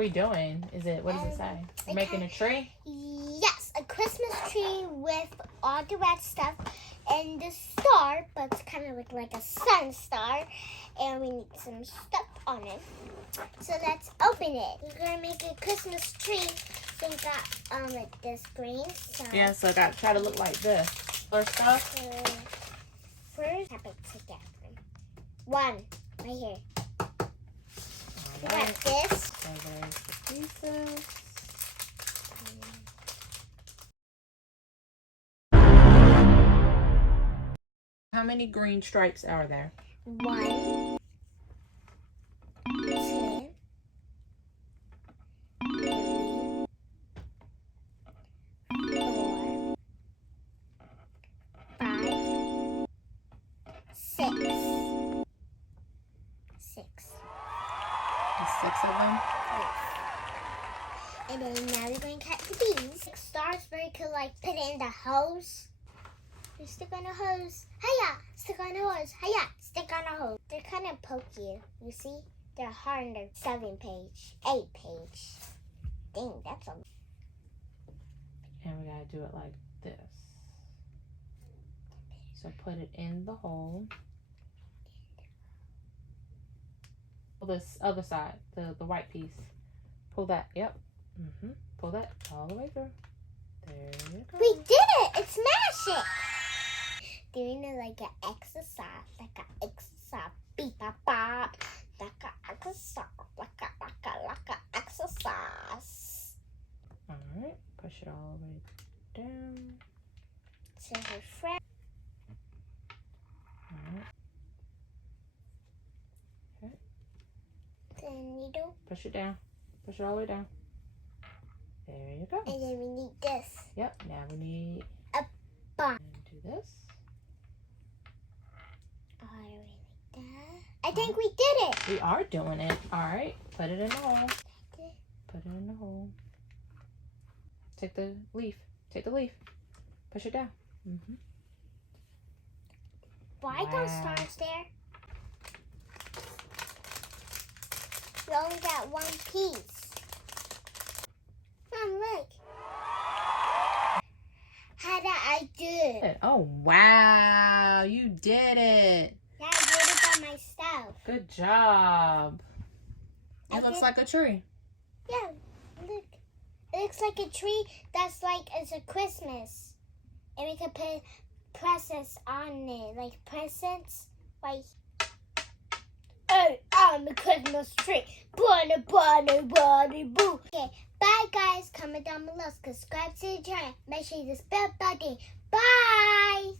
we doing? What does it say? We're making a tree? Yes, a Christmas tree with all the red stuff and the star, but it's kind of like a sun star. And we need some stuff on it. So let's open it. We're going to make a Christmas tree. So we got like this green stuff. Yeah, so try to look like this. First stuff? First, tap it together. One, right here. We got this. So there's the pieces. How many green stripes are there? 1, 2, 3, 4, 5, 6. 6. There's 6 of them? Yes. And then now we're going to cut the bees. 6 stars where you could like put it in the hose. You stick on the hose. Hiya! Stick on the hose. Hiya! Stick on the hose. They're kind of pokey. You see? They're hard on the 7 page. 8 page. Dang, that's a... And we gotta do it like this. So put it in the hole. Pull this other side, the white piece. Pull that, yep. Pull that all the way through. There you go. We did it! It's magic! Doing it like an exercise. Like an exercise. Beep, bop, bop. Like an exercise. Like an exercise. Alright, push it all the way down. To her friend. Alright. Okay. Then needle. Push it down. Push it all the way down. There you go. And then we need this. Yep, now we need a box. And do this. I think we did it. We are doing it. Alright, put it in the hole. Put it in the hole. Take the leaf. Take the leaf. Push it down. Why those stars there? We only got 1 piece. Mom, look. How did I do it? Oh, wow. You did it. Yeah, I did it by myself. Good job. It looks like a tree. Yeah, look. It looks like a tree that's like it's a Christmas. And we could put presents on it. Like presents. Like, hey, I'm a Christmas tree. Bunny, bunny, bunny, boo. Okay, bye guys. Comment down below. Subscribe to the channel. Make sure you hit this bell button. Bye.